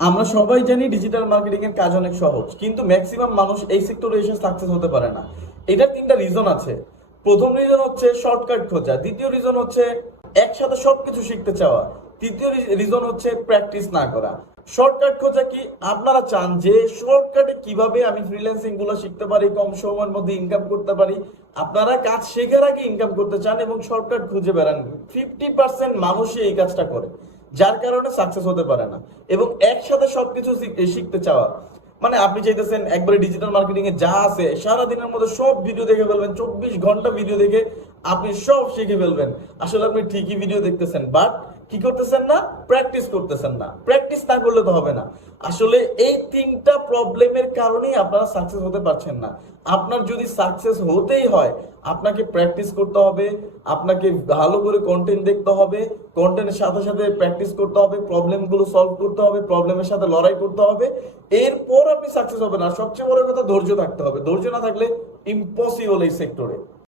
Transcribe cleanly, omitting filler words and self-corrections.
আমরা সবাই জানি ডিজিটাল মার্কেটিং এর কাজ অনেক সহজ, কিন্তু ম্যাক্সিমাম মানুষ এই সেক্টরে এসে সাকসেস হতে পারে না। এটার তিনটা রিজন আছে। প্রথম রিজন হচ্ছে শর্টকাট খোঁজা, দ্বিতীয় রিজন হচ্ছে একসাথে সবকিছু শিখতে চাওয়া, তৃতীয় রিজন হচ্ছে প্র্যাকটিস না করা। শর্টকাট খোঁজা কি? আপনারা চান যে শর্টকাটে কিভাবে আমি ফ্রিল্যান্সিং গুলো শিখতে পারি, কম সময়ের মধ্যে ইনকাম করতে পারি। আপনারা কাজ শেখার আগে ইনকাম করতে চান এবং শর্টকাট খুঁজে বেড়ান। 50% মানুষই এই কাজটা করে, যার কারণে সাকসেস হতে পারে না। এবং একসাথে সবকিছু শিখতে চাওয়া, মানে আপনি চাইতেছেন একবারে ডিজিটাল মার্কেটিং এ যা আছে সারা দিনের মধ্যে সব ভিডিও দেখে ফেলবেন, 24 ঘন্টা ভিডিও দেখে আপনি সব শিখে ফেলবেন। আসলে আপনি ঠিকই ভিডিও দেখতেছেন, বাট কি করতেছেন না? প্র্যাকটিস করতেছেন না। প্র্যাকটিস না করলে তো হবে না। আসলে এই তিনটা প্রবলেমের কারণেই আপনারা সাকসেস হতে পারছেন না। আপনার যদি সাকসেস হতেই হয়, আপনাকে প্র্যাকটিস করতে হবে, আপনাকে ভালো করে কন্টেন্ট দেখতে হবে, কন্টেন্টের সাথে সাথে প্র্যাকটিস করতে হবে, প্রবলেমগুলো সলভ করতে হবে, প্রবলেমের সাথে লড়াই করতে হবে। এরপর আপনি সাকসেস হবেন। আর সবচেয়ে বড় কথা, ধৈর্য থাকতে হবে। ধৈর্য না থাকলে ইম্পসিবল এই সেক্টরে।